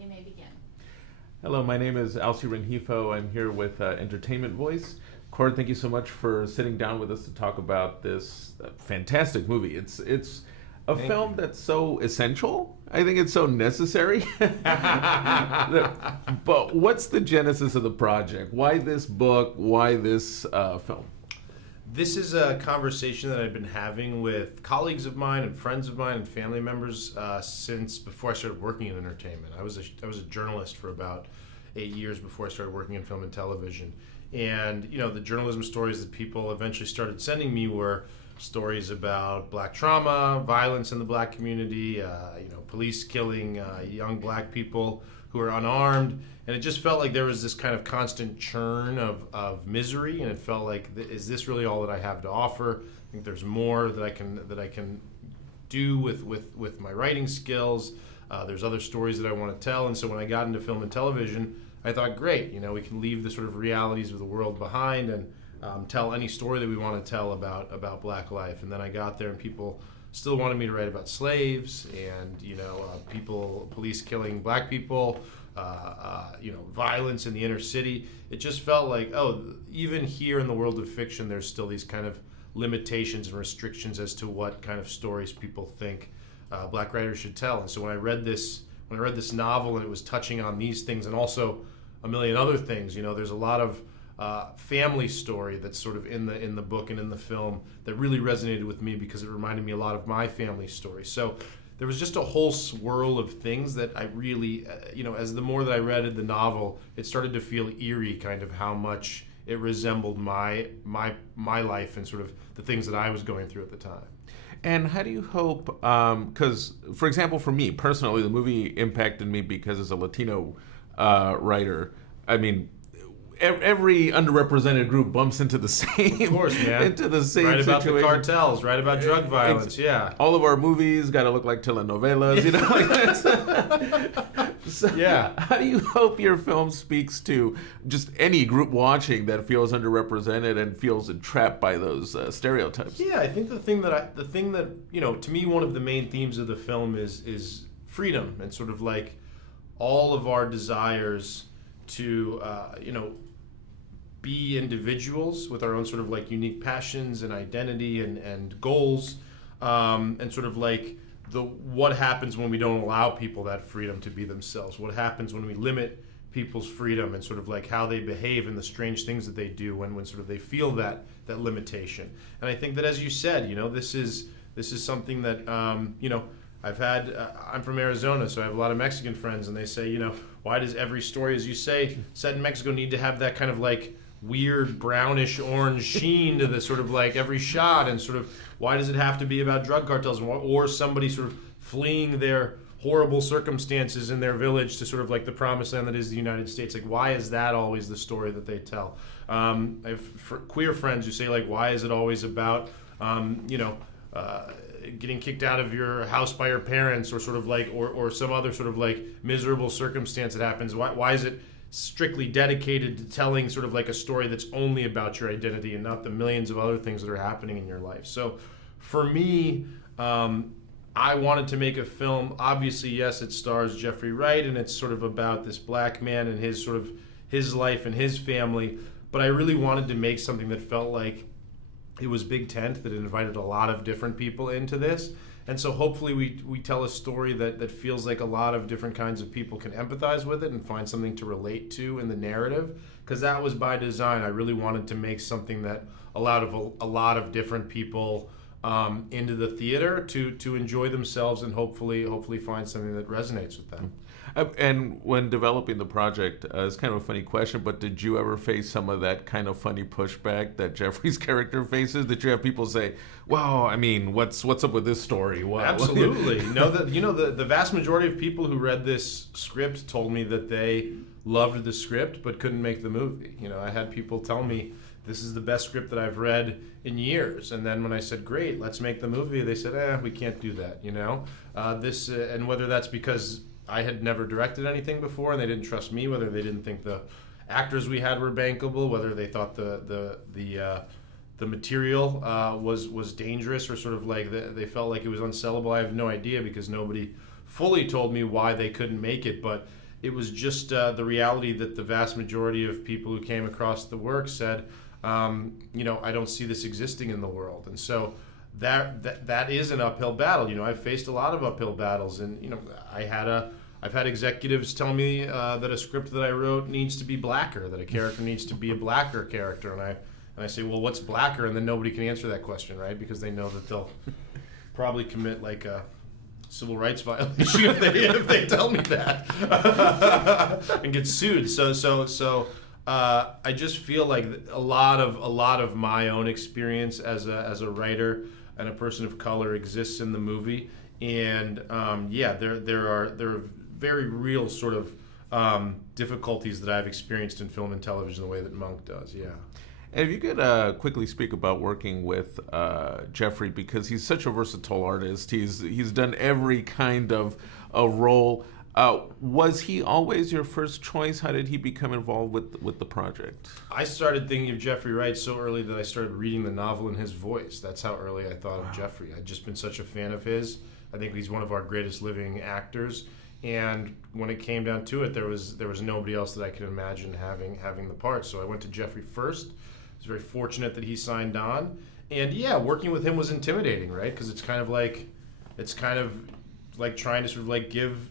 and you may begin. Hello, my name is Alcy Rengifo. I'm here with Entertainment Voice. Cord, thank you so much for sitting down with us to talk about this fantastic movie. It's a film that's so essential. I think it's so necessary. But what's the genesis of the project? Why this book? Why this film? This is a conversation that I've been having with colleagues of mine and friends of mine and family members since before I started working in entertainment. I was a journalist for about 8 years before I started working in film and television. And the journalism stories that people eventually started sending me were stories about black trauma, violence in the black community, police killing young black people who are unarmed. And it just felt like there was this kind of constant churn of misery, and it felt like, is this really all that I have to offer? I think there's more that I can do with my writing skills. There's other stories that I want to tell, and so when I got into film and television, I thought, great, we can leave the sort of realities of the world behind and tell any story that we want to tell about black life. And then I got there, and people still wanted me to write about slaves and police killing black people. Violence in the inner city. It just felt like, even here in the world of fiction, there's still these kind of limitations and restrictions as to what kind of stories people think black writers should tell. And so when I read this novel and it was touching on these things and also a million other things, there's a lot of family story that's sort of in the book and in the film that really resonated with me because it reminded me a lot of my family story. So there was just a whole swirl of things that I really, as the more that I read the novel, it started to feel eerie, kind of how much it resembled my life and sort of the things that I was going through at the time. And how do you hope, because, for example, for me personally, the movie impacted me because as a Latino writer, I mean, every underrepresented group bumps into the same. Of course, man. Into the same Right about situation. the cartels, right about drug violence, yeah. All of our movies got to look like telenovelas, So, yeah. How do you hope your film speaks to just any group watching that feels underrepresented and feels entrapped by those stereotypes? Yeah, I think the thing that to me, one of the main themes of the film is freedom and sort of like all of our desires to be individuals with our own sort of like unique passions and identity and goals, and sort of like what happens when we don't allow people that freedom to be themselves, what happens when we limit people's freedom and sort of like how they behave and the strange things that they do when sort of they feel that limitation. And I think that, as you said, this is something that I've had, I'm from Arizona, so I have a lot of Mexican friends, and they say, why does every story, as you say, set in Mexico need to have that kind of like weird brownish orange sheen to the sort of like every shot, and sort of why does it have to be about drug cartels or somebody sort of fleeing their horrible circumstances in their village to sort of like the promised land that is the United States? Like, why is that always the story that they tell? I have queer friends who say, like, why is it always about getting kicked out of your house by your parents, or sort of like, or some other sort of like miserable circumstance that happens? Why is it strictly dedicated to telling sort of like a story that's only about your identity and not the millions of other things that are happening in your life? So for me, I wanted to make a film. Obviously, yes, it stars Jeffrey Wright, and it's sort of about this black man and his life and his family. But I really wanted to make something that felt like it was big tent, that invited a lot of different people into this. And so hopefully we tell a story that feels like a lot of different kinds of people can empathize with it and find something to relate to in the narrative. Because that was by design. I really wanted to make something that allowed a lot of different people into the theater to enjoy themselves and hopefully find something that resonates with them. And when developing the project, it's kind of a funny question, but did you ever face some of that kind of funny pushback that Jeffrey's character faces? Did you have people say, "Well, I mean, what's up with this story?" Absolutely. No, the vast majority of people who read this script told me that they loved the script but couldn't make the movie. I had people tell me, this is the best script that I've read in years. And then when I said, great, let's make the movie, they said, we can't do that, and whether that's because I had never directed anything before and they didn't trust me, whether they didn't think the actors we had were bankable, whether they thought the material was dangerous, or sort of like they felt like it was unsellable. I have no idea, because nobody fully told me why they couldn't make it. But it was just the reality that the vast majority of people who came across the work said, I don't see this existing in the world. And so that is an uphill battle. I've faced a lot of uphill battles, and I've had executives tell me that a script that I wrote needs to be blacker, that a character needs to be a blacker character, and I say, well, what's blacker? And then nobody can answer that question, right? Because they know that they'll probably commit like a civil rights violation if they tell me that and get sued. So I just feel like a lot of my own experience as a writer and a person of color exists in the movie, and there are very real sort of difficulties that I've experienced in film and television the way that Monk does. Yeah. And if you could quickly speak about working with Jeffrey, because he's such a versatile artist. He's done every kind of a role. Was he always your first choice? How did he become involved with the project? I started thinking of Jeffrey Wright so early that I started reading the novel in his voice. That's how early I thought of Jeffrey. I'd just been such a fan of his. I think he's one of our greatest living actors. And when it came down to it, there was nobody else that I could imagine having the part. So I went to Jeffrey first. I was very fortunate that he signed on. And yeah, working with him was intimidating, right? Because it's kind of like trying to sort of like give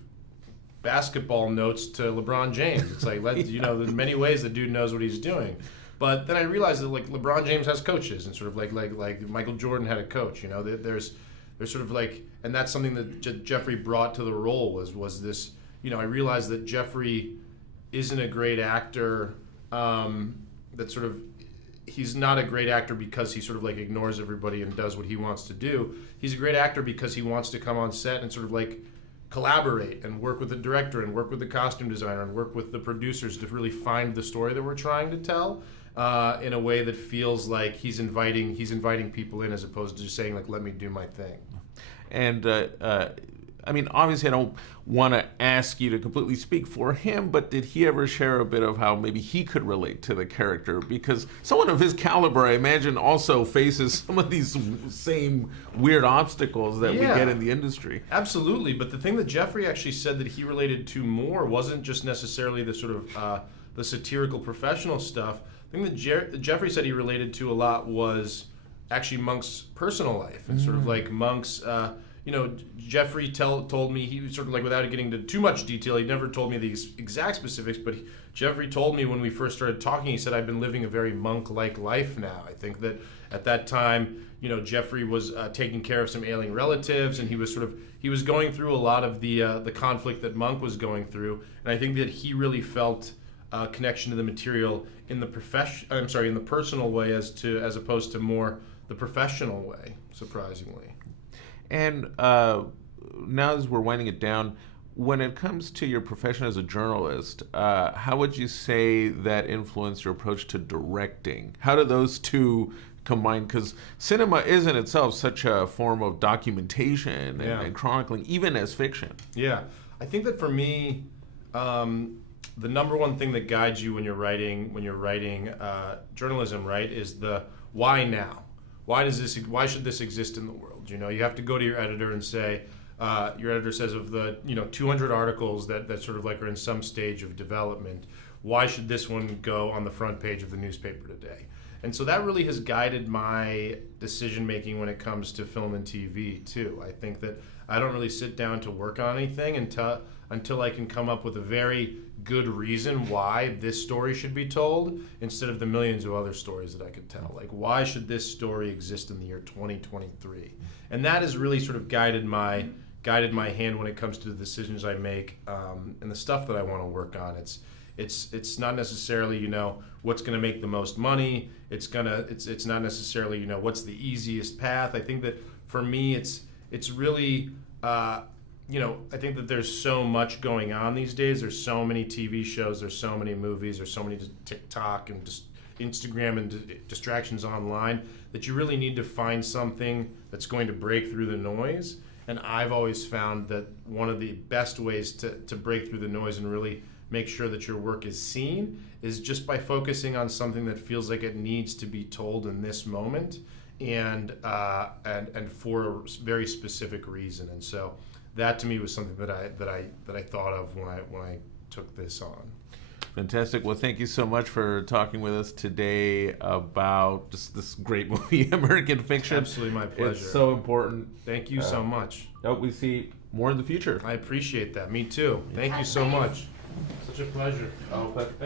basketball notes to LeBron James. It's like, there's many ways the dude knows what he's doing. But then I realized that like LeBron James has coaches, and sort of like Michael Jordan had a coach. There's sort of like, and that's something that Jeffrey brought to the role was this. I realized that Jeffrey isn't a great actor. He's not a great actor because he sort of like ignores everybody and does what he wants to do. He's a great actor because he wants to come on set and sort of like collaborate and work with the director and work with the costume designer and work with the producers to really find the story that we're trying to tell in a way that feels like he's inviting people in, as opposed to just saying like, let me do my thing. And obviously I don't want to ask you to completely speak for him, but did he ever share a bit of how maybe he could relate to the character? Because someone of his caliber, I imagine, also faces some of these same weird obstacles that we get in the industry. Absolutely, but the thing that Jeffrey actually said that he related to more wasn't just necessarily the sort of the satirical professional stuff. The thing that Jeffrey said he related to a lot was actually Monk's personal life, and sort of like Monk's Jeffrey told me, he was sort of like, without getting into too much detail, he never told me the exact specifics, but Jeffrey told me when we first started talking, he said, I've been living a very Monk-like life now. I think that at that time, Jeffrey was taking care of some ailing relatives, and he was going through a lot of the conflict that Monk was going through, and I think that he really felt a connection to the material in the personal way as opposed to more the professional way, surprisingly. And now as we're winding it down, when it comes to your profession as a journalist, how would you say that influenced your approach to directing? How do those two combine? Because cinema is in itself such a form of documentation and chronicling, even as fiction. Yeah. I think that for me, the number one thing that guides you when you're writing journalism, right, is the why now? Why should this exist in the world? You have to go to your editor and say, your editor says of the 200 articles that sort of like are in some stage of development, why should this one go on the front page of the newspaper today? And so that really has guided my decision making when it comes to film and TV too. I think that I don't really sit down to work on anything until I can come up with a very good reason why this story should be told, instead of the millions of other stories that I could tell. Like, why should this story exist in the year 2023? And that has really sort of guided my hand when it comes to the decisions I make and the stuff that I want to work on. It's not necessarily what's going to make the most money. It's not necessarily what's the easiest path. I think that for me it's really I think that there's so much going on these days. There's so many TV shows, there's so many movies, there's so many TikTok and just Instagram and distractions online, that you really need to find something that's going to break through the noise. And I've always found that one of the best ways to break through the noise and really make sure that your work is seen is just by focusing on something that feels like it needs to be told in this moment, and for a very specific reason. And so that to me was something that I thought of when I took this on. Fantastic. Well, thank you so much for talking with us today about just this great movie, American Fiction. Absolutely my pleasure. It's so important. Thank you so much. Hope we see more in the future. I appreciate that. Me too. Thank you so much. Such a pleasure. Oh, but